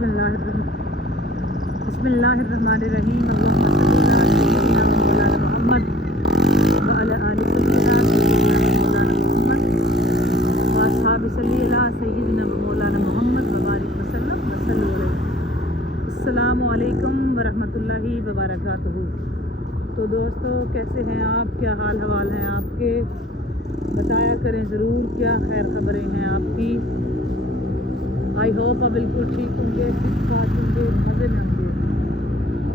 बिस्मिल्लाहिर्रहमानिर्रहीम मोहम्मद व अला आलि सय्यिदना मोहम्मद व अस्हाबि सय्यिदना मौलाना मोहम्मद व बारिक वसल्लम वसल्लम अलैहि। अस्सलामु अलैकुम व रहमतुल्लाहि व बरकातुहू। तो दोस्तों, कैसे हैं आप? क्या हाल हवाल हैं आपके? बताया करें ज़रूर, क्या खैर खबरें हैं आपकी। आई होप आप बिल्कुल ठीक होंगे, ठीक ठाक होंगे, मज़े में होंगे।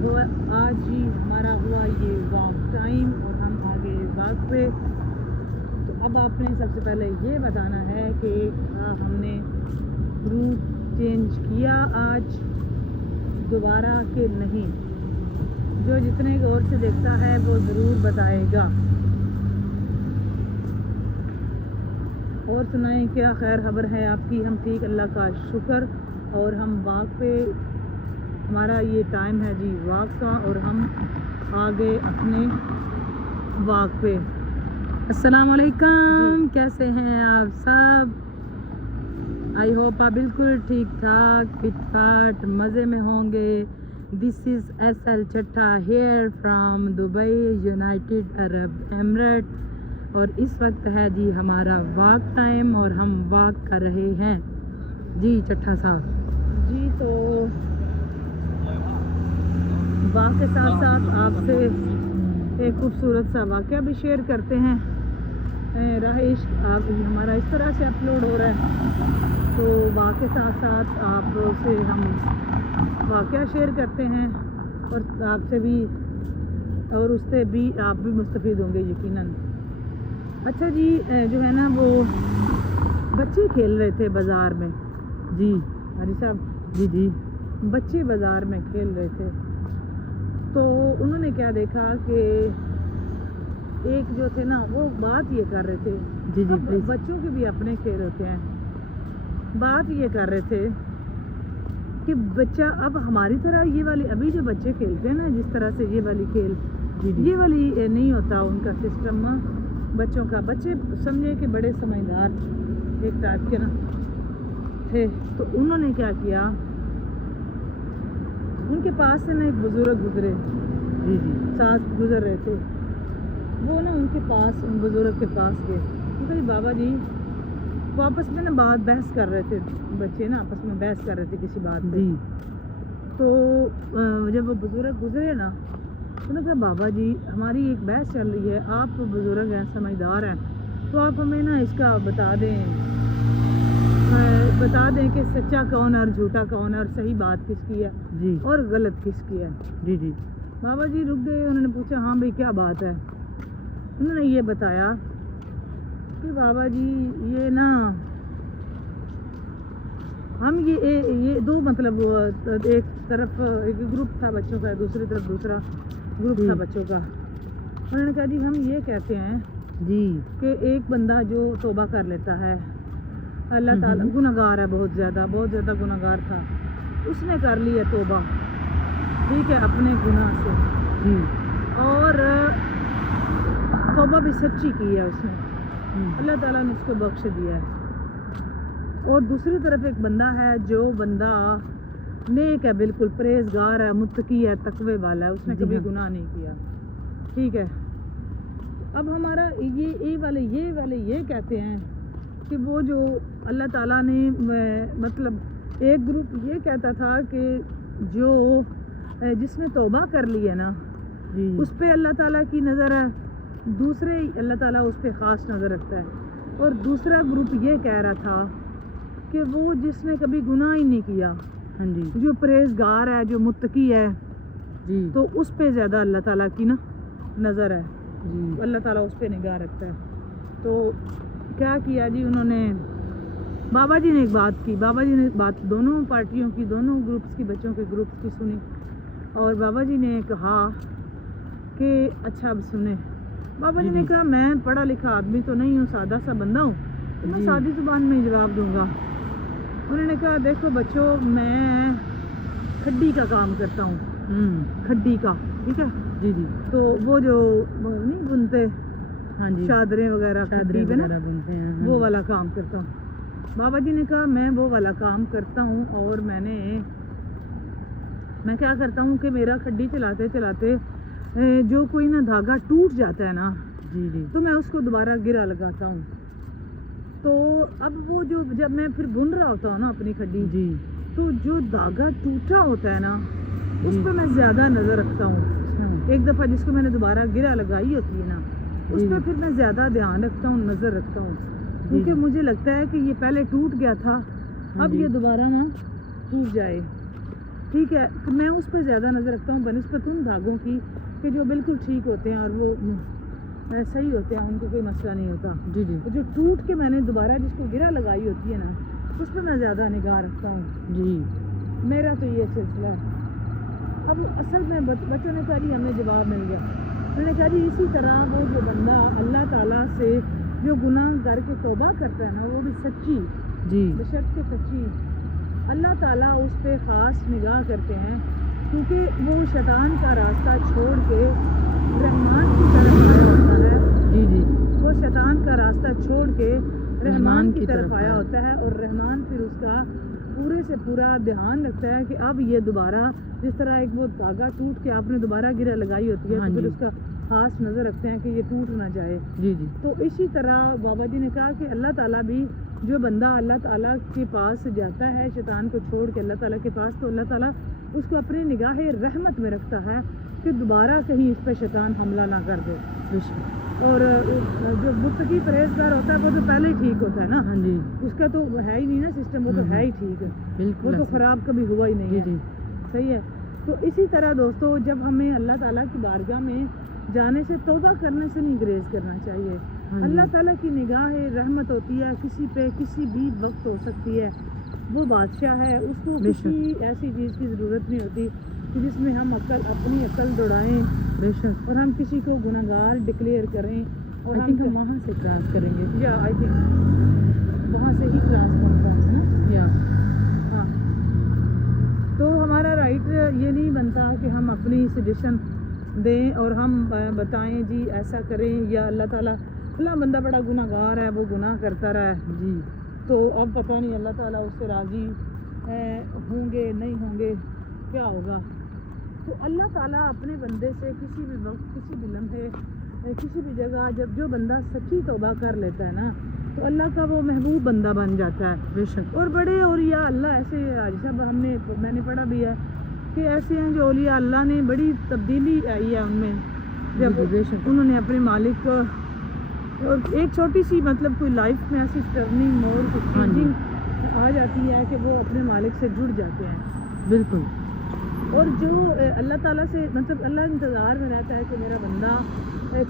तो आज ही हमारा हुआ ये वॉक टाइम और हम आ गए वॉक पे। तो अब आपने सबसे पहले ये बताना है कि हमने रूट चेंज किया आज दोबारा कि नहीं। जो जितने गौर से देखता है वो ज़रूर बताएगा। और सुनाएं, क्या खैर खबर है आपकी? हम ठीक, अल्लाह का शुक्र। और हम वॉक पे, हमारा ये टाइम है जी वॉक का, और हम आ गए अपने वॉक पे। अस्सलाम वालेकुम, कैसे हैं आप सब? आई होप आप बिल्कुल ठीक ठाक, फिट फाट, मज़े में होंगे। This is SL Chatta here from Dubai, United Arab Emirate. और इस वक्त है जी हमारा वॉक टाइम और हम वॉक कर रहे हैं जी चट्टा साहब जी। तो वॉक के साथ साथ आपसे एक खूबसूरत सा वाक़या भी शेयर करते हैं। राह इश्क हमारा इस तरह से अपलोड हो रहा है, तो वॉक के साथ साथ आपसे हम वाक़या शेयर करते हैं और आपसे भी, और उससे भी आप भी मुस्तफ़ीद होंगे यकीनन। अच्छा जी, जो है ना वो बच्चे खेल रहे थे बाज़ार में जी, हाजी साहब जी जी, बच्चे बाज़ार में खेल रहे थे। तो उन्होंने क्या देखा कि एक जो थे ना वो बात ये कर रहे थे जी जी, बच्चों के भी अपने खेल होते हैं। बात ये कर रहे थे कि बच्चा अब हमारी तरह ये वाली, अभी जो बच्चे खेलते हैं ना जिस तरह से ये वाली खेल जी जी, ये वाली नहीं होता उनका सिस्टम बच्चों का। बच्चे समझे कि बड़े समझदार एक टाइप के ना थे। तो उन्होंने क्या किया, उनके पास से ना एक बुजुर्ग गुजरे जी जी, साथ गुजर रहे थे। वो ना उनके पास, उन बुजुर्ग के पास गए। उनका बाबा जी वो आपस में ना बहस कर रहे थे, बच्चे ना आपस में बहस कर रहे थे किसी बात पे। तो जब वो बुजुर्ग गुजरे ना, उन्होंने कहा बाबा जी हमारी एक बहस चल रही है, आप बुजुर्ग हैं, समझदार हैं, तो आप हमें ना इसका बता दें कि सच्चा कौन है और झूठा कौन है, और सही बात किसकी है जी और गलत किसकी है जी जी। बाबा जी रुक गए, उन्होंने पूछा हाँ भाई क्या बात है। उन्होंने ये बताया कि बाबा जी ये ना हम ये दो, मतलब एक तरफ एक ग्रुप था बच्चों का, दूसरी तरफ दूसरा ग्रुप था बच्चों का। उन्होंने कहा जी हम ये कहते हैं जी कि एक बंदा जो तौबा कर लेता है, अल्लाह ताला गुनहगार है, बहुत ज़्यादा गुनहगार था, उसने कर लिया तौबा, ठीक है, अपने गुनाह से जी, और तौबा भी सच्ची की है उसने, अल्लाह ताला ने उसको बख्श दिया है। और दूसरी तरफ एक बंदा है, जो बंदा नेक है, बिल्कुल परहेज़गार है, मुत्तकी है, तकवे वाला है, उसने कभी गुनाह नहीं किया, ठीक है। अब हमारा ये वाले ये कहते हैं कि वो जो अल्लाह ताला ने, मतलब एक ग्रुप ये कहता था कि जो जिसने तौबा कर ली है ना उस पे अल्लाह ताला की नज़र है, दूसरे अल्लाह ताला उस पे ख़ास नज़र रखता है। और दूसरा ग्रुप ये कह रहा था कि वो जिसने कभी गुनाह ही नहीं किया जी, जो परहेज़गार है, जो मुत्तकी है जी, तो उस पे ज़्यादा अल्लाह ताला की ना नज़र है जी, अल्लाह ताला उस पे निगाह रखता है। तो क्या किया जी उन्होंने, बाबा जी ने एक बात की, बाबा जी ने बात दोनों पार्टियों की, दोनों ग्रुप्स की, बच्चों के ग्रुप्स की सुनी। और बाबा जी ने कहा कि अच्छा अब सुने। बाबा जी ने कहा मैं पढ़ा लिखा आदमी तो नहीं हूँ, सादा सा बंदा हूँ, तो मैं सादी जुबान में जवाब दूंगा। उन्होंने कहा देखो बच्चों, मैं खड्डी का काम करता हूँ, खड्डी का, ठीक है जी जी। तो वो जो नहीं बुनते हाँ जी, चादरें वगैरह खड्डी पे ना बुनते हैं, वो वाला काम करता हूँ। बाबा जी ने कहा मैं वो वाला काम करता हूँ, और मैंने میں کیا کرتا ہوں کہ میرا کھڈی چلاتے چلاتے جو کوئی نا دھاگا ٹوٹ جاتا ہے نا جی جی تو میں اس کو دوبارہ گرا لگاتا ہوں. تو اب وہ جو جب میں پھر بن رہا ہوتا ہوں نا اپنی کھڈی جی تو جو دھاگا ٹوٹا ہوتا ہے نا اس پہ میں زیادہ نظر رکھتا ہوں. ایک دفعہ جس کو میں نے دوبارہ گرا لگائی ہوتی ہے نا اس پہ پھر میں زیادہ دھیان رکھتا ہوں, نظر رکھتا ہوں, کیونکہ مجھے لگتا ہے کہ یہ پہلے ٹوٹ گیا تھا, اب یہ دوبارہ نہ ٹوٹ جائے. ٹھیک ہے, میں اس پہ زیادہ نظر رکھتا ہوں بنسبت ان دھاگوں کی کہ جو بالکل ٹھیک ہوتے ہیں اور وہ صحیح ہوتے ہیں, ان کو کوئی مسئلہ نہیں ہوتا. جی جی جو ٹوٹ کے میں نے دوبارہ جس کو گرا لگائی ہوتی ہے نا اس پہ میں زیادہ نگاہ رکھتا ہوں. جی میرا تو یہ سلسلہ ہے. اب اصل میں بچوں نے کہا جی ہمیں جواب مل گیا. میں نے کہا جی اسی طرح وہ جو بندہ اللہ تعالیٰ سے جو گناہ کر کے توبہ کرتا ہے نا وہ بھی سچی, جی بشرط کے سچی, اللہ تعالیٰ اس پہ خاص نگاہ کرتے ہیں کیونکہ وہ شیطان کا راستہ چھوڑ کے رحمان کی طرف آیا ہوتا ہے. جی جی وہ شیطان کا راستہ چھوڑ کے رحمان کی طرف آیا ہوتا ہے اور رحمان پھر اس کا پورے سے پورا دھیان رکھتا ہے کہ اب یہ دوبارہ جس طرح ایک وہ دھاگا ٹوٹ کے آپ نے دوبارہ گرہ لگائی ہوتی ہے تو پھر اس کا خاص نظر رکھتے ہیں کہ یہ ٹوٹ نہ جائے. جی جی تو اسی طرح بابا جی نے کہا کہ اللہ تعالیٰ بھی جو بندہ اللہ تعالیٰ کے پاس جاتا ہے شیطان کو چھوڑ کے اللہ تعالیٰ کے پاس, تو اللہ تعالیٰ اس کو اپنی نگاہ رحمت میں رکھتا ہے کہ دوبارہ کہیں اس پہ شیطان حملہ نہ کر دے. اور جو متقی پرہیزگار ہوتا ہے وہ تو پہلے ہی ٹھیک ہوتا ہے نا. ہاں جی اس کا تو ہے ہی نہیں نا سسٹم, وہ تو ہے ہی ٹھیک ہے, بالکل وہ تو خراب کبھی ہوا ہی نہیں ہے. جی صحیح ہے. تو اسی طرح دوستو جب ہمیں اللہ تعالیٰ کی بارگاہ میں جانے سے توبہ کرنے سے نہیں گریز کرنا چاہیے. اللہ تعالیٰ کی نگاہ رحمت ہوتی ہے, کسی پہ کسی بھی وقت ہو سکتی ہے. وہ بادشاہ ہے, اس کو کسی ایسی چیز کی ضرورت نہیں ہوتی کہ جس میں ہم اپنی عقل دوڑائیں اور ہم کسی کو گناہگار ڈکلیئر کریں. اور ہم وہاں سے کراس کریں گے, یا آئی تھنک وہاں سے ہی کلاس کرتا ہے نا. یا ہاں, تو ہمارا رائٹ یہ نہیں بنتا کہ ہم اپنی سجیشن دیں اور ہم بتائیں جی ایسا کریں, یا اللہ تعالیٰ فلاں بندہ بڑا گناہ گار ہے وہ گناہ کرتا رہا ہے جی تو اب پتہ نہیں اللہ تعالیٰ اس سے راضی ہوں گے نہیں ہوں گے, کیا ہوگا. تو اللہ تعالیٰ اپنے بندے سے کسی بھی وقت کسی بھی لمحے کسی بھی جگہ جب جو بندہ سچی توبہ کر لیتا ہے نا تو اللہ کا وہ محبوب بندہ بن جاتا ہے. بے شک. اور بڑے اولیاء اللہ ایسے جب میں نے پڑھا بھی ہے کہ ایسے ہیں جو اولیاء اللہ نے بڑی تبدیلی آئی ہے ان میں جب انہوں نے اپنے مالک کو, اور ایک چھوٹی سی مطلب کوئی لائف میں ایسی ٹرننگ موڑ چینجنگ آ جاتی ہے کہ وہ اپنے مالک سے جڑ جاتے ہیں. بالکل. اور جو اللہ تعالیٰ سے مطلب اللہ انتظار میں رہتا ہے کہ میرا بندہ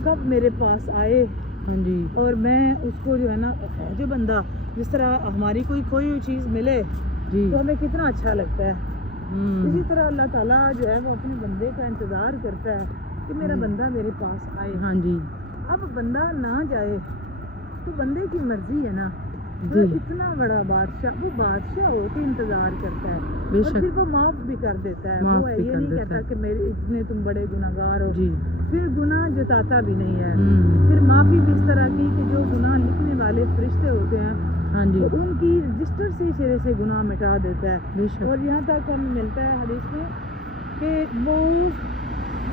کب میرے پاس آئے, ہاں جی, اور میں اس کو جو ہے نا جو بندہ جس طرح ہماری کوئی کھوئی ہوئی چیز ملے جی تو ہمیں کتنا اچھا لگتا ہے. اسی طرح اللہ تعالیٰ جو ہے وہ اپنے بندے کا انتظار کرتا ہے کہ میرا بندہ میرے پاس آئے. ہاں جی. اب بندہ نہ جائے تو بندے کی مرضی ہے نا. جی. اتنا بڑا بادشاہ, وہ بادشاہ ہو کے انتظار کرتا ہے بے اور شک. پھر وہ معاف بھی کر دیتا ہے. معاف وہ بھی یہ کر نہیں دیتا کہتا ہے. کہ میرے اتنے تم بڑے گناہگار ہو. جی. پھر گناہ جتاتا بھی نہیں ہے. پھر معافی بھی اس طرح کی کہ جو گناہ لکھنے والے فرشتے ہوتے ہیں ہاں جی, تو ان کی رجسٹر سے سرے سے گناہ مٹا دیتا ہے. بے شک. اور یہاں تک ہمیں ملتا ہے حدیث میں کہ وہ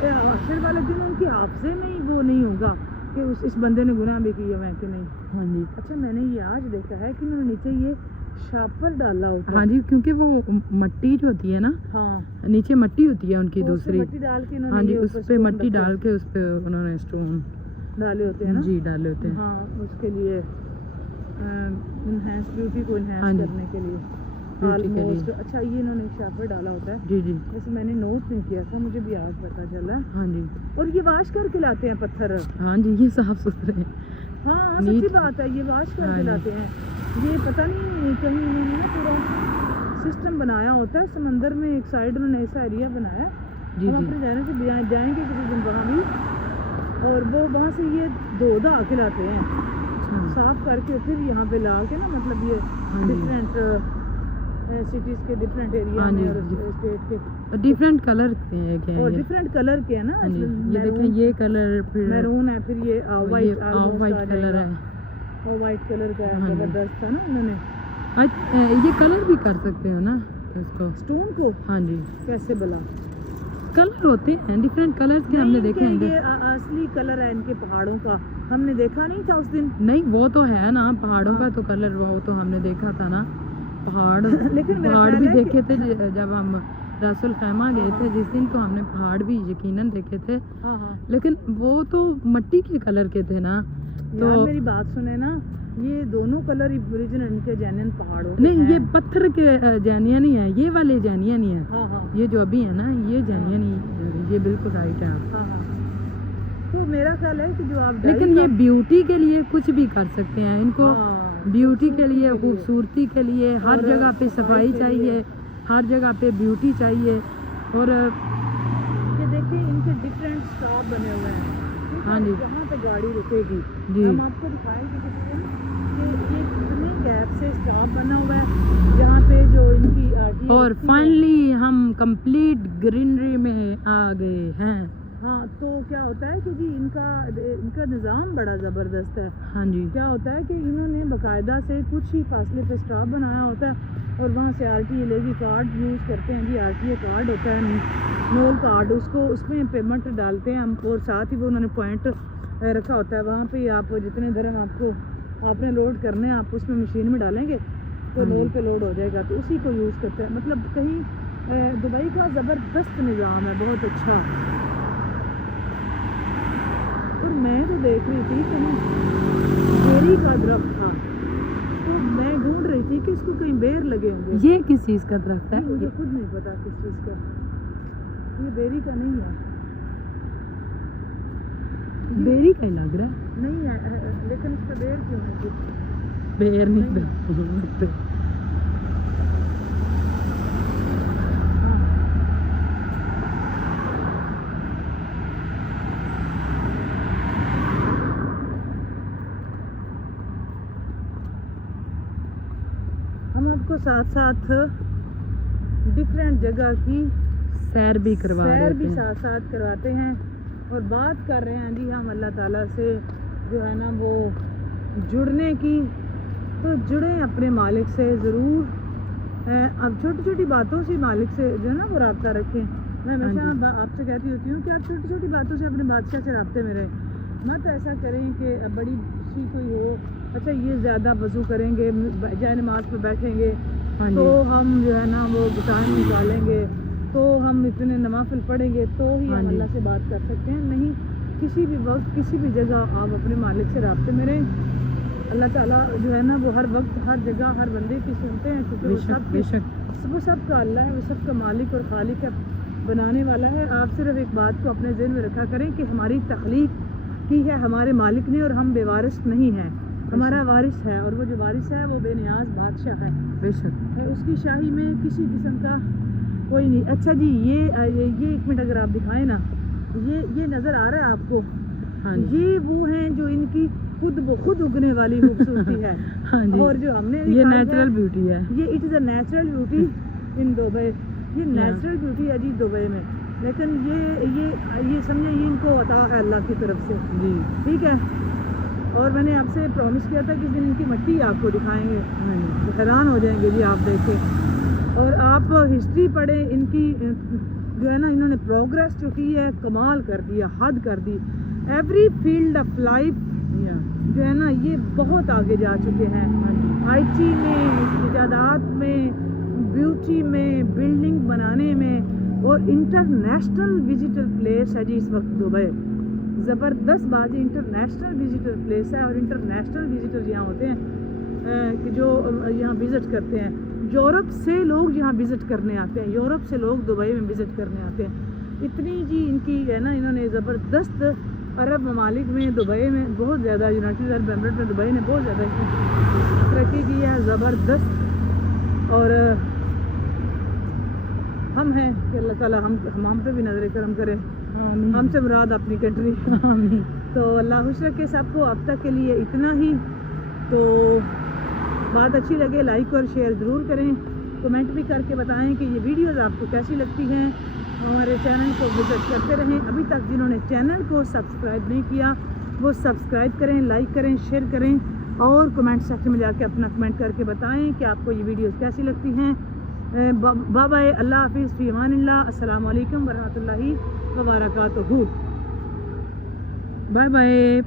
حشر والے دن ان کی حافظے میں ہی وہ نہیں ہوگا کہ اس بندے نے گناہ بھی کیا ہے کہ نہیں. ہاں جی. اچھا میں نے یہ آج دیکھا ہے کہ انہوں نے نیچے یہ شاپر ڈالا ہوتا ہے. ہاں جی, کیونکہ وہ مٹی جو ہوتی ہے نا, ہاں نیچے مٹی ہوتی ہے ان کی تو اس دوسری, پہ مٹی ڈال کے انہوں ہاں نے جی, یہ اس پہ مٹی ڈال کے اس پہ انہوں نے اسٹون ڈالے ہوتے ہیں نا. جی ڈالے ہوتے ہیں. ہاں اس کے لیے انہینس بیوٹی کو ہاں انہینس جی. کرنے کے لیے بیوٹی کے آلموسٹ. لیے. اچھا یہ انہوں نے شاپر ڈالا ہوتا ہے. جی جی. ویسے میں نے نوٹ نہیں کیا تھا, مجھے بھی آج پتا چلا. ہاں جی. اور یہ واش کر کے لاتے ہیں پتھر. ہاں جی, یہ صاف ستھرے ہیں. ہاں سچی بات ہے, یہ واش کر کے لاتے ہیں. یہ پتہ نہیں کہیں انہوں نے پورا سسٹم بنایا ہوتا ہے سمندر میں, ایک سائڈ انہوں نے ایسا ایریا بنایا. جی ہم اپنے جانے سے جائیں گے کسی دن وہاں بھی, اور وہ وہاں سے یہ دھا کے لاتے ہیں صاف کر کے, پھر یہاں پہ لا کے نا مطلب یہ ڈفرینٹ سٹیز کے ڈفرینٹ ایریا میں اور اسٹیٹ کے ڈفرینٹ کلر کے اور ڈفرینٹ کلر کے ہیں نا. یہ دیکھیں یہ کلر میرون ہے, پھر یہ وائٹ کلر ہے, اور وائٹ کلر کا ہے. زبردست ہے نا انہوں نے. یہ کلر بھی کر سکتے ہو نا, सकते हैं इसको। स्टोन को हाँ जी, कैसे भला? कलर होते हैं डिफरेंट कलर्स के, हमने देखे हैं। ये असली कलर है इनके पहाड़ों का, हमने देखा नहीं था उस दिन। नहीं वो तो है ना पहाड़ों का तो कलर, वो तो हमने देखा था ना पहाड़। लेकिन मेरा पहाड़ ख्याल भी है देखे थे जब हम रासुल खैमा गए थे जिस दिन, तो हमने पहाड़ भी यकीनन देखे थे, हाँ हाँ। लेकिन वो तो मिट्टी के कलर के थे ना। तो तो मेरी बात सुने ना, ये दोनों कलर ही ओरिजिनल इनके जेन्युइन पहाड़ों के नहीं हैं। ये पत्थर के जैनियन ही है, ये वाले जैनियन ही है। हाँ हाँ ये जो अभी है ना ये जैनियन ही, ये बिल्कुल राइट है। हाँ हाँ। तो मेरा ख्याल है कि जो आप लेकिन ये ब्यूटी के लिए कुछ भी कर सकते हैं इनको, हाँ, ब्यूटी के लिए, खूबसूरती के लिए, हर और जगह पे सफाई सफाई के चाहिए, लिए। हर जगह पे ब्यूटी चाहिए। और ये देखिए इनके डिफरेंट स्टॉप बने हुए हैं। ठीक है? हाँ जी। जहाँ पे गाड़ी रुकेगी जी। हम आपको दिखाएंगे कि ये कितने गैप से स्टॉप बना हुआ है जहाँ पे जो इनकी आरटी और फाइनली हम कंप्लीट ग्रीनरी में आ गए हैं। हाँ, तो क्या होता है कि जी इनका निज़ाम बड़ा ज़बरदस्त है। हाँ जी, क्या होता है कि इन्होंने बाकायदा से कुछ ही फासले पे स्टॉप बनाया होता है और वहाँ से आरटीए लेगी कार्ड यूज़ करते हैं जी। आरटीए कार्ड होता है, नोल कार्ड, उसको उसमें पेमेंट डालते हैं हम, और साथ ही वो उन्होंने पॉइंट रखा होता है। वहाँ पे आप जितने धर्म आपने लोड करने हैं आप उसमें मशीन में डालेंगे तो नोल पे लोड हो जाएगा, तो उसी को यूज़ करते हैं। मतलब कहीं दुबई का ज़बरदस्त निज़ाम है, बहुत अच्छा। और मैं तो देख रही थी कहीं बेरी का दरख्त था, तो मैं ढूंढ रही थी कि इसको कहीं बेर लगे होंगे। ये किस चीज़ का दरख्त नहीं, मुझे है? खुद नहीं पता किस चीज़ का। ये बेरी का नहीं है, बेरी का ही लग रहा है। नहीं है, लेकिन इसका बेर क्यों है कुछ? बेर नहीं नहीं। लगते। हम आपको साथ साथ डिफरेंट जगह की सैर भी करवा सैर रहे भी थे। साथ साथ करवाते हैं और बात कर रहे हैं जी हम अल्लाह ताला से जो है ना वो जुड़ने की। तो जुड़ें अपने मालिक से ज़रूर। अब छोटी छोटी बातों से मालिक से जो है ना वो रब्ता रखें। मैं हमेशा आपसे कहती होती हूँ कि आप छोटी छोटी बातों से अपने बादशाह से रब्ते में रहें। मत ऐसा करें कि बड़ी सी कोई हो, अच्छा ये ज़्यादा वज़ू करेंगे, जाए नमाज पे बैठेंगे हाँ तो जी, हम जो है ना वो टाइम निकालेंगे, तो हम इतने नवाफिल पढ़ेंगे तो ही हाँ हम जी। अल्लाह से बात कर सकते हैं। नहीं, किसी भी वक्त किसी भी जगह आप अपने मालिक से रब्ते में रहें। अल्लाह ताला जो है ना वो हर वक्त हर जगह हर बंदे की सुनते हैं, क्योंकि वो बेशक बेशक। वो सबका अल्लाह है, वो सबका मालिक और खालिक है, बनाने वाला है। आप सिर्फ एक बात को अपने ज़हन में रखा करें कि हमारी तख्लीक की है हमारे मालिक ने, और हम बेवारिस नहीं हैं, हमारा वारिस है, और वो जो वारिस है वो बेनियाज बादशाह है। बेशक। उसकी शाही में किसी किस्म का कोई नहीं। अच्छा जी, ये एक मिनट अगर आप दिखाएं ना, ये नज़र आ रहा है आपको? हाँ जी, ये वो हैं जो इनकी खुद उगने वाली खूबसूरती है। हाँ जी। और जो हमने ये दिखाई है, नेचुरल ब्यूटी है। ये it is a natural beauty in Dubai. ये नेचुरल ब्यूटी है जी दुबई में, लेकिन ये समझे ये इनको अता है अल्लाह की तरफ से, जी। ठीक है। और मैंने आपसे प्रॉमिस किया था कि जिस दिन इनकी मिट्टी आपको दिखाएंगे हाँ जी, तो हैरान हो जाएंगे जी आप देखें। और आप हिस्ट्री पढ़ें इनकी, जो है ना इन्होंने प्रोग्रेस जो की है कमाल कर दिया, हद कर दी। एवरी फील्ड ऑफ लाइफ या, जो है ना ये बहुत आगे जा चुके हैं। हाँ जी, आईटी में, इजादात में, ब्यूटी में, बिल्डिंग बनाने में, और इंटरनेशनल विजिटर प्लेस है जी इस वक्त दुबई। ज़बरदस्त बात है, इंटरनेशनल विजिटर प्लेस है, और इंटरनेशनल विजिटर यहाँ होते हैं कि जो यहाँ विज़िट करते हैं। यूरोप से लोग यहाँ विज़िट करने आते हैं, यूरोप से लोग दुबई में विज़िट करने आते हैं। इतनी जी इनकी है ना, इन्होंने ज़बरदस्त अरब ममालिक में, दुबई में बहुत ज़्यादा, यूनाइटेड अरब एमिरेट में दुबई ने बहुत ज़्यादा तरक्की की है, ज़बरदस्त। और हम हैं कि अल्लाह ताला हम पे भी नज़र करम करे, आमीन। हमसे मुराद अपनी कंट्री। आमीन। तो अल्लाह खुश रखे सबको। अब तक के लिए इतना ही। तो बात अच्छी लगे लाइक और शेयर ज़रूर करें, कमेंट भी करके बताएं कि ये वीडियोस आपको कैसी लगती हैं। हमारे चैनल को विज़िट करते रहें। अभी तक जिन्होंने चैनल को सब्सक्राइब नहीं किया वो सब्सक्राइब करें, लाइक करें, शेयर करें, और कमेंट सेक्शन में जाके अपना कमेंट करके बताएं कि आपको ये वीडियोस कैसी लगती हैं। بابا اللہ حافظ فی امان اللہ. السلام علیکم ورحمۃ اللہ وبرکاتہ. Bye bye.